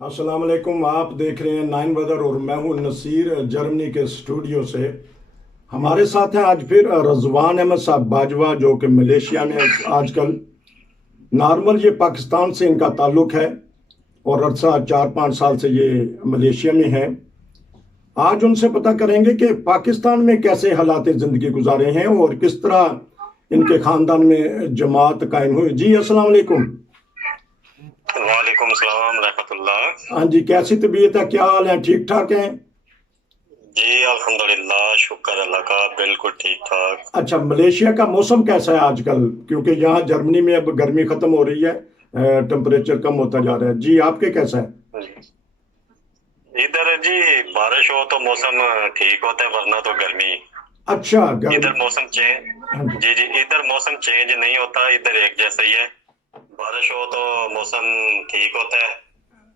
अस्सलाम वालेकुम। आप देख रहे हैं नाइन वेदर और मैं हूं नसीर जर्मनी के स्टूडियो से। हमारे साथ हैं आज फिर रजवान अहमद साहब बाजवा जो कि मलेशिया में आजकल नॉर्मल ये पाकिस्तान से इनका ताल्लुक है और अरसा 4-5 साल से ये मलेशिया में है। आज उनसे पता करेंगे कि पाकिस्तान में कैसे हालात ज़िंदगी गुजारे हैं और किस तरह इनके ख़ानदान में जमात कायम हुई। जी अस्सलाम वालेकुम। वालेकुम सलाम रहमतुल्लाह। हाँ जी, कैसी तबीयत है, क्या हाल है, ठीक ठाक हैं? जी अल्हम्दुलिल्लाह, शुक्र अल्लाह का, बिल्कुल ठीक ठाक। अच्छा, मलेशिया का मौसम कैसा है आजकल? क्योंकि यहाँ जर्मनी में अब गर्मी खत्म हो रही है, टेम्परेचर कम होता जा रहा है। जी आपके कैसा है? इधर जी बारिश हो तो मौसम ठीक होता है, वरना तो गर्मी। अच्छा इधर गर्म। मौसम हाँ चेंज जी। जी जी इधर मौसम चेंज नहीं होता, इधर एक जैसा ही है। बारिश हो तो मौसम ठीक होता है,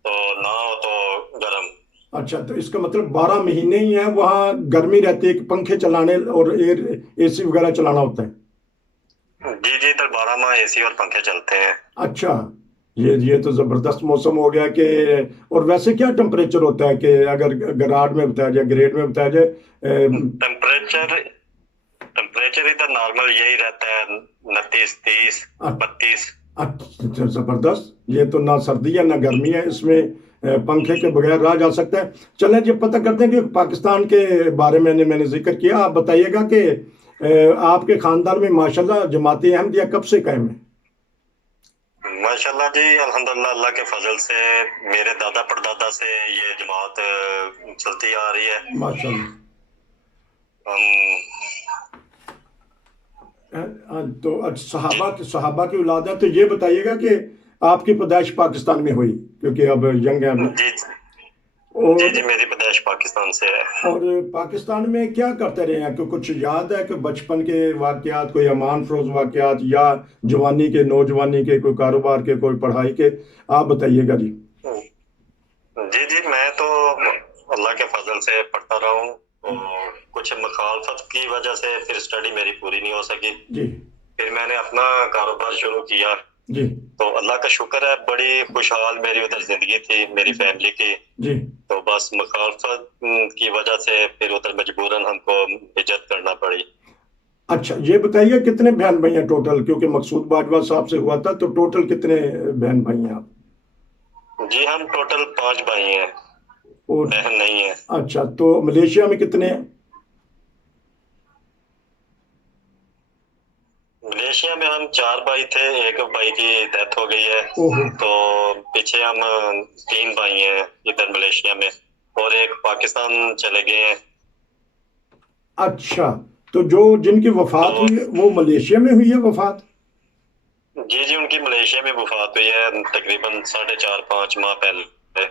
तो ना हो तो गर्म। अच्छा, तो इसका मतलब 12 महीने ही है वहाँ गर्मी रहती है कि पंखे चलाने और एयर एसी वगैरह चलाना होता है? जी जी इधर 12 माह एसी और पंखे चलते हैं। अच्छा, ये तो ज़बरदस्त मौसम हो गया कि। और वैसे क्या टेम्परेचर होता है कि अगर ग्राड में बताया जाए, ग्रेड में बताया जाए? टेम्परेचर टेम्परेचर इधर नॉर्मल यही रहता है, 29 30 32। अच्छा जबरदस्त, ये तो ना सर्दी है ना गर्मी है इसमें, पंखे के बगैर रहा जा सकता है। चलें जी पता करते हैं कि पाकिस्तान के बारे में मैंने जिक्र किया। आप बताइएगा कि आपके खानदान में माशाल्लाह जमात अहमदिया कब से कायम है? माशाल्लाह जी अल्हम्दुलिल्लाह, अल्लाह के फजल से मेरे दादा परदादा से ये जमात चलती आ रही है। माशाल्लाह। हम तो अच्छा, जी सहाबा की औलाद है, तो ये बताइएगा कि आपकी पैदाइश पाकिस्तान में हुई, क्योंकि अब यंग है अभी। जी जी और जी मेरी पैदाइश पाकिस्तान से है। और पाकिस्तान में क्या करते रहे हैं, कि कुछ याद है कि बचपन के वाकयात, कोई अमान फरोज वाकयात या जवानी के, नौजवानी के, कोई कारोबार के, कोई पढ़ाई के? आप बताइएगा जी। जी जी मैं तो अल्लाह के फजल से पढ़ता रहा हूँ, और कुछ मुखालफत की वजह से फिर स्टडी मेरी पूरी नहीं हो सकी। जी। फिर मैंने अपना कारोबार शुरू किया, जी। तो अल्लाह का शुक्र है, बड़ी खुशहाल मेरी उधर जिंदगी थी, मेरी फैमिली की। जी। तो बस मुखालफत की वजह से फिर उधर मजबूरन हमको हिजरत करना पड़ी। अच्छा, ये बताइए कितने बहन भाई हैं टोटल, क्योंकि मकसूद बाजवा साहब से हुआ था, तो टोटल कितने बहन भाई हैं आप? जी हम टोटल 5 भाई हैं, और बहन नहीं है। अच्छा, तो मलेशिया में कितने हैं? मलेशिया में हम 4 भाई थे, एक भाई की डेथ हो गई है। ओहो। तो पीछे हम 3 भाई हैं इधर मलेशिया में, और एक पाकिस्तान चले गए हैं। अच्छा, तो जो जिनकी वफात तो हुई है वो मलेशिया में हुई है वफात? जी जी उनकी मलेशिया में वफात हुई है, तकरीबन 4.5 5 माह पहले।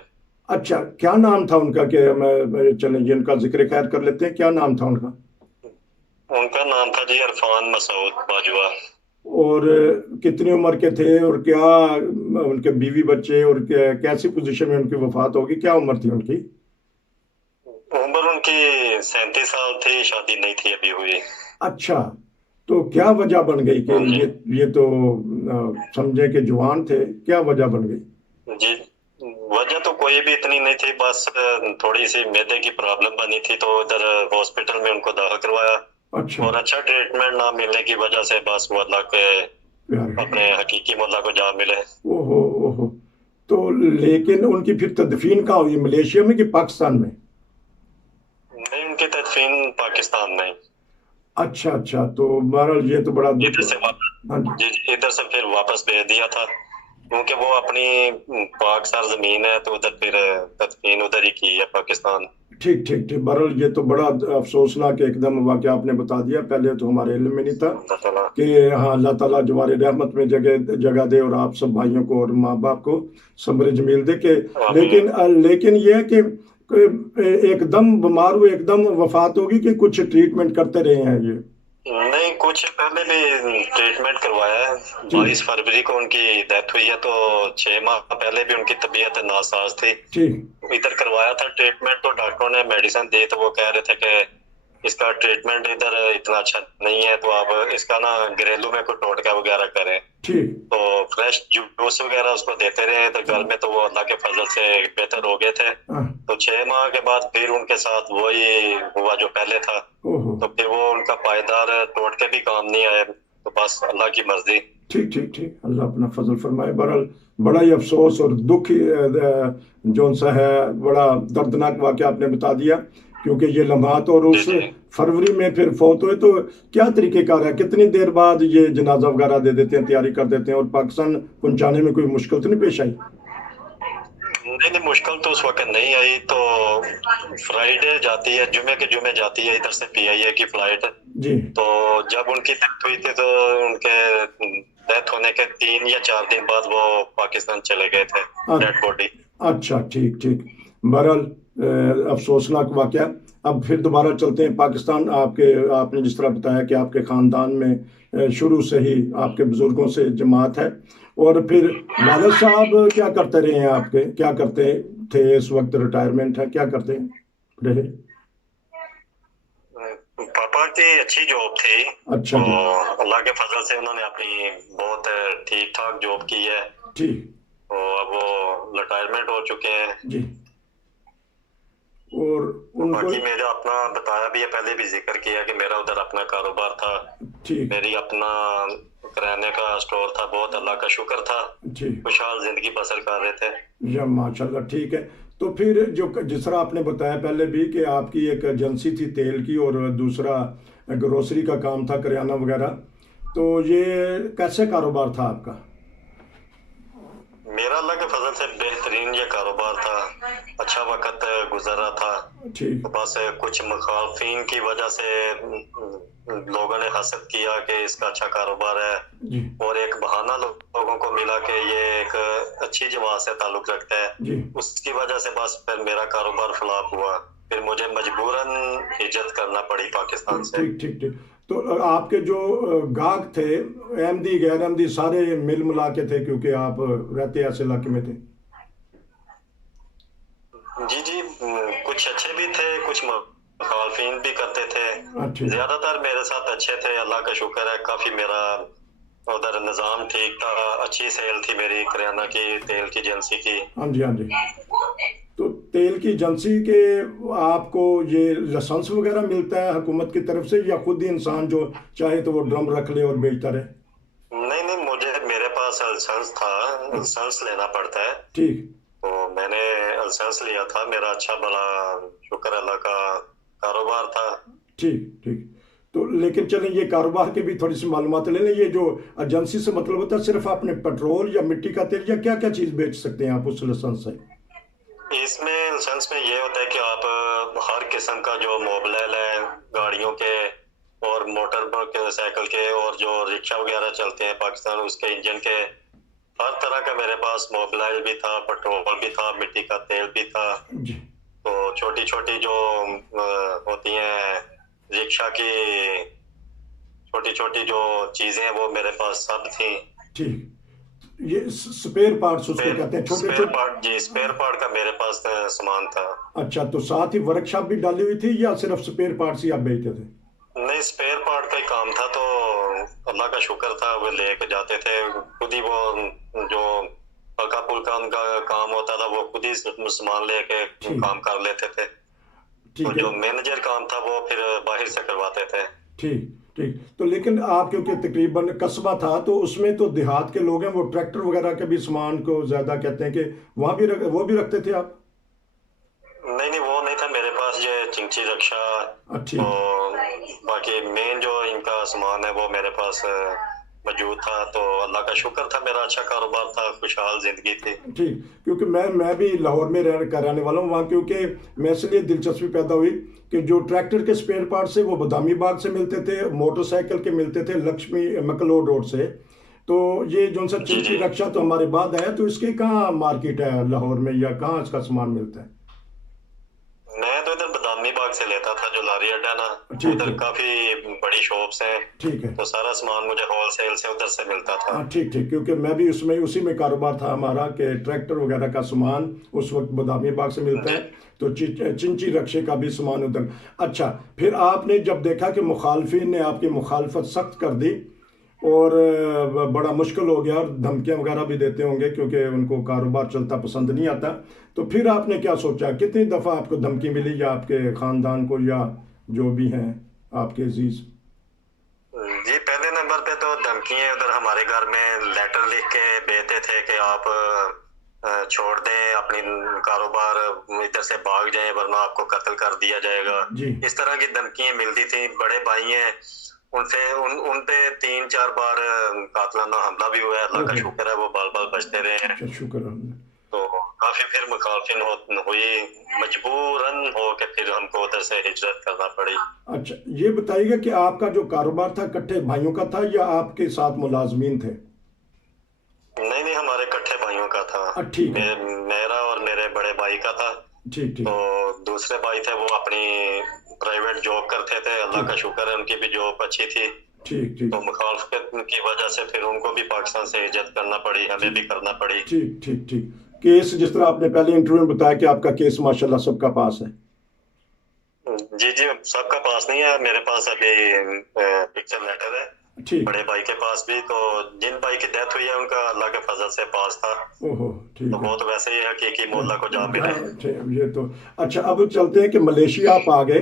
अच्छा, क्या नाम था उनका? कि चलें जिनका जिक्र खैर कर लेते हैं, क्या नाम था उनका? उनका नाम था जी इरफान मसूद बाजवा। और कितनी उम्र के थे, और क्या उनके बीवी बच्चे, और कैसी पोजीशन में उनकी वफात होगी, क्या उम्र थी उनकी? उम्र उनकी 37 साल थी, शादी नहीं थी अभी हुई। अच्छा, तो क्या वजह बन गई कि हाँ जी ये तो समझे कि जवान थे, क्या वजह बन गई? जी वजह तो कोई भी इतनी नहीं थी, बस थोड़ी सी मैदे की प्रॉब्लम बनी थी, तो उधर हॉस्पिटल में उनको दाखिल करवाया। अच्छा। और अच्छा ट्रीटमेंट ना मिलने की वजह से बस वो अल्लाह के प्यारे। अपने हकीकी मौला को जा मिले। ओहो। ओहो। तो लेकिन उनकी फिर तदफीन कहाँ हुई, मलेशिया में कि पाकिस्तान में? नहीं, उनकी तदफीन पाकिस्तान में। अच्छा अच्छा, तो बहरहाल ये तो बड़ा दुख। इधर से वापस हाँ जी। जी जी इधर से फिर वापस भेज दिया था, क्योंकि वो अपनी पाक सार जमीन है, तो उधर फिर तदफीन उधर ही की है, पाकिस्तान। ठीक ठीक ठीक, बहरहाल ये तो बड़ा अफसोसनाक एकदम वाकया आपने बता दिया, पहले तो हमारे इल्म में नहीं था अल्लाह ताला कि हाँ, अल्लाह ताला जवारे रहमत में जगह जगह दे और आप सब भाइयों को और माँ बाप को सब्र जमील दे के। आमीन। लेकिन ये है कि एकदम बीमार हुए, एकदम वफात होगी कि कुछ ट्रीटमेंट करते रहे हैं ये? नहीं, कुछ पहले भी ट्रीटमेंट करवाया है। जी। 22 फरवरी को उनकी डेथ हुई है, तो 6 माह पहले भी उनकी तबीयत नासाज थी। ठीक। इधर करवाया था ट्रीटमेंट, तो डॉक्टरों ने मेडिसिन दी, तो वो कह रहे थे कि इसका ट्रीटमेंट इधर इतना अच्छा नहीं है, तो आप इसका ना घरेलू में कोई टोटका वगैरह करें, ठीक। तो फ्रेश जूस वगैरह उसको देते रहे तो घर में, तो वो अल्लाह के फजल से बेहतर हो गए थे। हाँ। तो 6 माह के बाद फिर उनके साथ वही हुआ जो पहले था, ओहो। तो फिर वो उनका पायदार टोटके भी काम नहीं आए, तो बस अल्लाह की मर्जी। ठीक ठीक ठीक, अल्लाह अपना फजल फरमाए। बहरहाल बड़ा ही अफसोस और दुख जो सा है, बड़ा दर्दनाक वाक़या आपने बता दिया, क्योंकि ये लम्हात, और जी उस जी। फरवरी में फिर फौत हुए, तो क्या तरीक़ेकार है, कितनी देर बाद ये जनाजा वगैरह दे देते हैं, तैयारी कर देते हैं, और पाकिस्तान पहुंचाने में कोई मुश्किल तो नहीं पेश आई? नहीं नहीं, मुश्किल तो उस वक्त नहीं आई। तो फ्राइडे जाती है, जुमे के जुमे जाती है इधर से PIA की फ्लाइट। जी। तो जब उनकी डेथ हुई थी, तो उनके डेथ होने के 3 या 4 दिन बाद वो पाकिस्तान चले गए थे, डेड बॉडी। अच्छा, ठीक ठीक। बहरहाल अफसोसनाक वाक़या। अब फिर दोबारा चलते हैं पाकिस्तान। आपने जिस तरह बताया कि आपके ख़ानदान में शुरू से ही आपके बुज़ुर्गों से जमात है, और फिर वालिद साहब क्या करते रहे हैं आपके, क्या करते थे इस वक्त, रिटायरमेंट है, क्या करते रहे? पापा की अच्छी जॉब थी, अच्छा तो जी। अल्लाह के फजल से उन्होंने अपनी बहुत ठीक ठाक जॉब की है, ठीक। तो अब वो रिटायरमेंट हो चुके हैं। जी। और उनको बाकी मेरा अपना बताया भी है, पहले भी जिक्र किया कि मेरा उधर अपना कारोबार था, ठीक मेरी अपना किराने का स्टोर था, बहुत अल्लाह का शुक्र था, ठीक। खुशहाल जिंदगी बसर कर रहे थे। या माशाल्लाह, ठीक है। तो फिर जो जिस तरह आपने बताया पहले भी कि आपकी एक एजेंसी थी तेल की, और दूसरा ग्रोसरी का काम था, करियाना वगैरह, तो ये कैसे कारोबार था आपका? मेरा अल्लाह के फजल से बेहतरीन ये कारोबार था, अच्छा वक्त गुजर रहा था। ठीक। तो बस कुछ मुखालफिन की वजह से लोगों ने हसद किया कि इसका अच्छा कारोबार है, जी और एक बहाना लोगों को मिला कि ये एक अच्छी जमात से ताल्लुक रखता है, जी। उसकी वजह से बस फिर मेरा कारोबार फ्लॉप हुआ, फिर मुझे मजबूरन हिजरत करना पड़ी पाकिस्तान से। ठीक ठीक ठीक। तो आपके जो गाहक थे, अहमदी गैर अहमदी सारे मिल मिला के थे, क्योंकि आप रहते ऐसे इलाके में थे? जी जी, कुछ अच्छे भी थे, कुछ मुखालफिन भी करते थे। अच्छा। ज्यादातर मेरे साथ अच्छे थे, अल्लाह का शुक्र है, काफी मेरा उधर निज़ाम ठीक था, अच्छी सेल थी मेरी किराना की, तेल की एजेंसी की। हाँ जी, हाँ जी। तो तेल की एजेंसी के आपको ये लाइसेंस वगैरह मिलता है हुकूमत की तरफ से, या खुद ही इंसान जो चाहे तो वो ड्रम रख ले और बेचता रहे? नहीं नहीं, मेरे पास लाइसेंस था, लाइसेंस लेना पड़ता है, ठीक तो मैंने लाइसेंस लिया था, मेरा अच्छा भला शुक्र अल्लाह का कारोबार था। ठीक ठीक। तो लेकिन चलें, ये कारोबार के भी थोड़ी सी मालूमात ले लें। ये जो एजेंसी से मतलब होता है, सिर्फ आपने पेट्रोल या मिट्टी का तेल, या क्या क्या चीज़ बेच सकते हैं आप उस लाइसेंस से? इसमें लाइसेंस में ये होता है कि आप हर किस्म का जो मोबाइल है गाड़ियों के और मोटर साइकिल के और जो रिक्शा वगैरह चलते हैं पाकिस्तान, उसके इंजन के हर तरह का मेरे पास मोबाइल भी था, पेट्रोल भी था, मिट्टी का तेल भी था। जी। तो छोटी छोटी जो होती हैं रिक्शा की छोटी छोटी जो चीजें हैं वो मेरे पास सब थी। ठीक। ये स्पेयर पार्ट्स उसको कहते हैं, छोटे स्पेयर छोटे? पार्ट, जी स्पेयर पार्ट का मेरे पास सामान था। अच्छा, तो साथ ही वर्कशॉप भी डाली हुई थी, या सिर्फ स्पेयर पार्ट्स ही आप बेचते थे? नहीं, स्पेयर पार्ट का ही काम था, तो अल्लाह का शुक्र था, वो लेके जाते थे खुद ही, वो जो हल्का फुल्का उनका काम होता था वो खुद ही सामान लेके काम कर लेते थे। ठीक तो है। जो मैनेजर काम था वो फिर बाहर से करवाते थे। ठीक ठीक। तो लेकिन आप क्योंकि तकरीबन कस्बा था, तो उसमें तो देहात के लोग हैं, वो ट्रैक्टर वगैरह के भी सामान को ज़्यादा कहते हैं कि वहाँ भी वो भी रखते थे आप? नहीं नहीं, वो नहीं था मेरे पास, ये चिंची रक्षा, अच्छी। तो बाकी मेन जो इनका सामान है वो मेरे पास मौजूद था, तो अल्लाह का शुक्र था, मेरा अच्छा कारोबार था, खुशहाल जिंदगी थी। ठीक। क्योंकि मैं भी लाहौर में रहने वाला हूँ वहाँ, क्योंकि मैं इसलिए दिलचस्पी पैदा हुई कि जो ट्रैक्टर के स्पेयर पार्ट्स से वो बदामी बाग से मिलते थे, मोटरसाइकिल के मिलते थे लक्ष्मी मकलोड रोड से। तो ये जो सा चिंची रक्षा तो हमारे बाद आया, तो इसकी कहाँ मार्केट है लाहौर में, या कहाँ इसका सामान मिलता है? मैं तो इधर बदामी बाग बाग से लेता था, जो लारी अड्डा ना, ठीक उधर है। काफी बड़ी शॉप्स हैं, ठीक है। तो सारा सामान मुझे होलसेल से उधर से मिलता था। हाँ ठीक ठीक, क्योंकि मैं भी उसमें उसी में कारोबार था हमारा कि ट्रैक्टर वगैरह का सामान उस वक्त बदामी बाग से मिलता जी है, तो चिंची रक्षे का भी सामान उधर। अच्छा, फिर आपने जब देखा कि मुखालफिन ने आपकी मुखालफत सख्त कर दी और बड़ा मुश्किल हो गया और धमकियां वगैरह भी देते होंगे क्योंकि उनको कारोबार चलता पसंद नहीं आता, तो फिर आपने क्या सोचा? कितनी दफ़ा आपको धमकी मिली, या आपके ख़ानदान को, या जो भी हैं आपके अजीज? जी, पहले नंबर पे तो धमकियां उधर हमारे घर में लेटर लिख के भेजते थे कि आप छोड़ दें अपनी कारोबार, इधर से भाग जाएं वरना आपको कत्ल कर दिया जाएगा। जी इस तरह की धमकियां मिलती थी। बड़े भाई हैं, उनसे उन पे 3-4 बार कातलाना हमला भी हुआ है। अल्लाह का ओहो, शुक्र है वो बाल बाल बचते रहे हैं। अच्छा शुक्र है। तो काफी फिर मुखालफिन हुई, मजबूरन हो के फिर हमको उधर से हिजरत करना पड़ी। अच्छा, ये बताइएगा कि आपका जो कारोबार था इकट्ठे भाइयों का था या आपके साथ मुलाजमीन थे? नहीं नहीं, हमारे इकट्ठे भाइयों का था। ठीक है। मेरा और मेरे बड़े भाई का था। ठीक ठीक तो दूसरे भाई थे वो अपनी प्राइवेट जॉब करते थे, अल्लाह का ठीक शुक्र है उनकी भी जॉब अच्छी थी। ठीक ठीक तो मुखालफत की वजह से फिर उनको भी पाकिस्तान से हिजरत करना पड़ी, हमें भी करना पड़ी। ठीक ठीक ठीक। केस जिस तरह आपने पहले इंटरव्यू में बताया कि आपका केस माशाल्लाह सबका पास है। जी जी, सबका पास नहीं है, मेरे पास अभी पिक्चर लेटर है ठीक। बड़े भाई के पास भी। तो जिन भाई की डेथ हुई है उनका अल्लाह के फजल से पास था। ओहो ठीक तो है। वो तो वैसे ही हकीकी मौला को जा मिले। हाँ, ठीक, ये तो अच्छा। अब चलते हैं कि मलेशिया आप आ गए,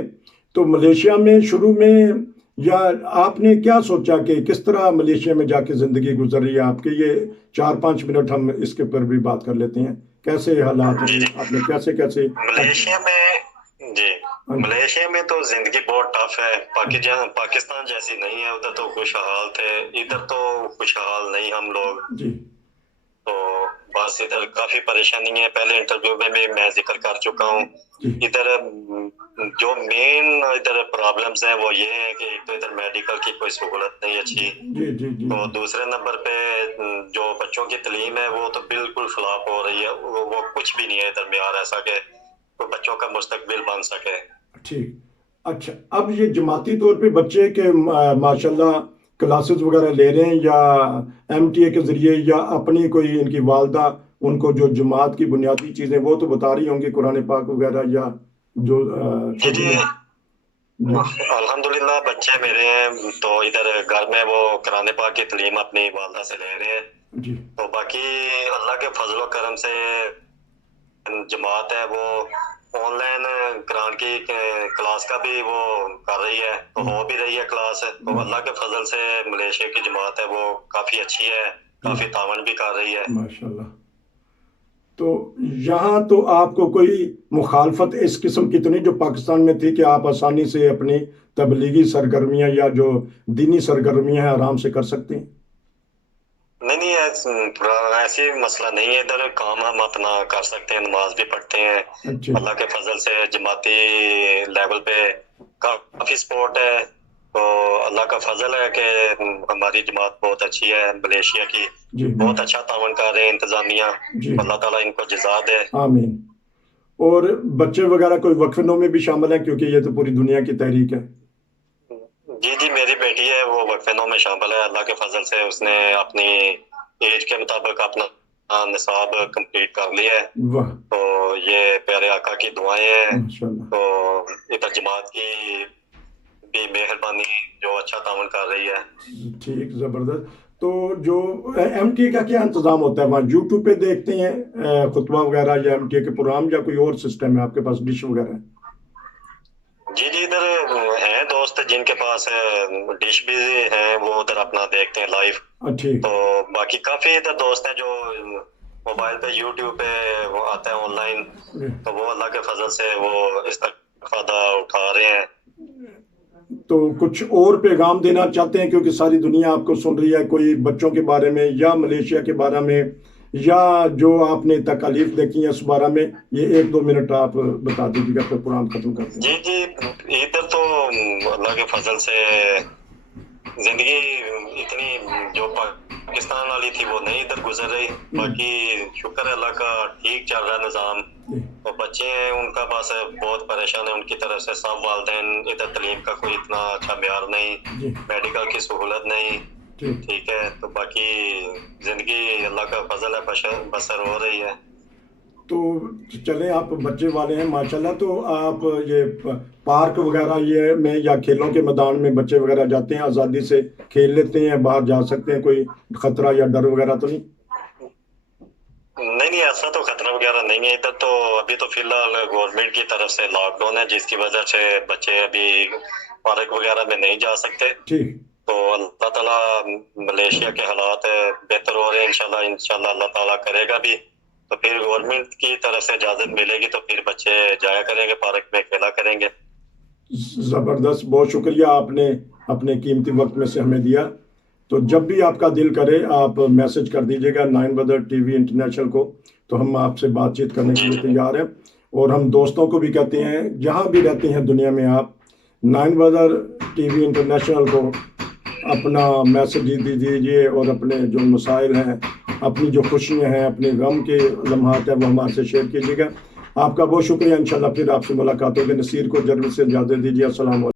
तो मलेशिया में शुरू में या आपने क्या सोचा कि किस तरह मलेशिया में जाके ज़िंदगी गुजर रही है आपकी? ये 4-5 मिनट हम इसके ऊपर भी बात कर लेते हैं, कैसे हालात जी हैं, जी, आपने कैसे कैसे। मलेशिया में जी, हाँ जी, मलेशिया में तो जिंदगी बहुत टफ है। पाकिस्तान जैसी नहीं है। उधर तो खुशहाल थे, इधर तो खुशहाल नहीं हम लोग। जी तो बस इधर काफी परेशानी है, पहले इंटरव्यू में भी मैं जिक्र कर चुका हूँ। जी इधर जो मेन इधर प्रॉब्लम्स हैं वो ये है कि एक तो इधर मेडिकल की कोई सहूलत नहीं अच्छी। जी जी जी तो दूसरे नंबर पे जो बच्चों की तालीम है वो तो बिल्कुल फ्लॉप हो रही है। वो कुछ भी नहीं है इधर में ऐसा कि तो बच्चों का मुस्तकबिल बन सके। ठीक। अच्छा, अब ये जमाती तौर पे बच्चे के माशाल्लाह क्लासेस वगैरह ले रहे हैं या एमटीए के ज़रिए, या अपनी कोई इनकी वालदा उनको जो जमात की बुनियादी चीज़ें वो तो बता रही होंगी, कुरान पाक वगैरह, या जो जी जी, छोटे जी अल्हम्दुलिल्लाह बच्चे मेरे हैं तो इधर घर में वो कुरान पाक की तालीम अपनी वालदा से ले रहे हैं। जी तो बाकी अल्लाह के फजल करम से जमात है वो ऑनलाइन कुरान की क्लास का भी वो कर रही है, तो हो भी रही है क्लास। तो अल्लाह के फजल से मलेशिया की जमात है वो काफी अच्छी है, काफी तावन भी कर रही है। माशाल्लाह। तो यहाँ तो आपको कोई मुखालफत इस किस्म की तो नहीं जो पाकिस्तान में थी कि आप आसानी से अपनी तबलीगी सरगर्मियाँ या जो दीनी सरगर्मियाँ हैं आराम से कर सकते हैं? नहीं नहीं, ऐसी मसला नहीं है। इधर काम हम अपना कर सकते हैं, नमाज भी पढ़ते हैं। अच्छी अल्लाह के फजल से जमाती लेवल पे काफी सपोर्ट है। तो अल्लाह का फजल है कि हमारी जमात बहुत अच्छी है मलेशिया की, जी बहुत अच्छा तावन कर रहे हैं इंतजामिया। जी अल्लाह ताला इनको जज़ा दे। आमीन। और बच्चे वगैरह कोई वक्फनों में भी शामिल हैं, क्योंकि ये तो पूरी दुनिया की तहरीक है। जी जी, मेरी बेटी है वो वक्फिनों में शामिल है। अल्लाह के फजल से उसने अपनी एज के मुताबिक अपना निसाब कंप्लीट कर लिया है। वाह तो ये प्यारे आका की दुआएं हैं। माशाल्लाह। तो इधर जमात की भी मेहरबानी जो अच्छा तावन कर रही है। ठीक, ज़बरदस्त। तो जो एमटीए का क्या इंतज़ाम होता है वहाँ? यूट्यूब पे देखते हैं खुतबा वगैरह, या एमटीए के प्रोग्राम, या कोई और सिस्टम है आपके पास, डिश वगैरह है? जी जी, इधर हैं दोस्त जिनके पास डिश भी है, वो उधर अपना देखते हैं लाइव। ठीक तो बाकी काफी इधर दोस्त हैं जो मोबाइल पे यूट्यूब पे वो आता है ऑनलाइन। तो वो अल्लाह के फजल से वो इस तक फायदा उठा रहे हैं। तो कुछ और पैगाम देना चाहते हैं, क्योंकि सारी दुनिया आपको सुन रही है, कोई बच्चों के बारे में या मलेशिया के बारे में, या जो आपने तकालीफ देखी है उस बारे में, ये 1-2 मिनट आप बता दीजिएगा, फिर प्रोग्राम खत्म करते जी हैं। जी, इधर तो अल्लाह के फजल से जिंदगी इतनी जो पाकिस्तान वाली थी वो नहीं इधर गुजर रही। बाकी शुक्र है अल्लाह का, ठीक चल रहा है निज़ाम। तो बच्चे हैं उनका बस बहुत परेशान है, उनकी तरफ से सब वालिदैन, इधर तालीम का कोई इतना अच्छा म्यार नहीं, जी मेडिकल की सहूलत नहीं। ठीक। ठीक है, तो बाकी जिंदगी अल्लाह का फजल है, बसर हो रही है। तो चले, आप बच्चे वाले हैं माशाल्लाह, तो आप ये पार्क वगैरह ये में या खेलों के मैदान में बच्चे वगैरह जाते हैं, आज़ादी से खेल लेते हैं, बाहर जा सकते हैं, कोई खतरा या डर वगैरह तो नहीं? नहीं, ऐसा तो खतरा वगैरह नहीं है इधर तो। अभी तो फिलहाल गवर्नमेंट की तरफ से लॉकडाउन है, जिसकी वजह से बच्चे अभी पार्क वगैरह में नहीं जा सकते। ठीक। तो अल्लाह ताला मलेशिया के हालात बेहतर हो रहे हैं, इंशाल्लाह अल्लाह ताला करेगा भी, तो फिर गवर्नमेंट की तरफ से इजाजत मिलेगी तो फिर बच्चे जाया करेंगे, पार्क में खेला करेंगे। ज़बरदस्त, बहुत शुक्रिया आपने अपने कीमती वक्त में से हमें दिया। तो जब भी आपका दिल करे आप मैसेज कर दीजिएगा 9 बदर टीवी इंटरनेशनल को, तो हम आपसे बातचीत करने के लिए तैयार हैं। और हम दोस्तों को भी कहते हैं, जहां भी रहते हैं दुनिया में, आप 9 बदर टीवी इंटरनेशनल को अपना मैसेज दे दीजिए और अपने जो मसाइल हैं, अपनी जो खुशियां हैं, अपने गम के लम्हात हैं, वो हमारे से शेयर कीजिएगा। आपका बहुत शुक्रिया, इंशाल्लाह फिर आपसे मुलाकात होगी। नसीर को जल्द से इजाज़त दीजिए। अस्सलाम वालेकुम।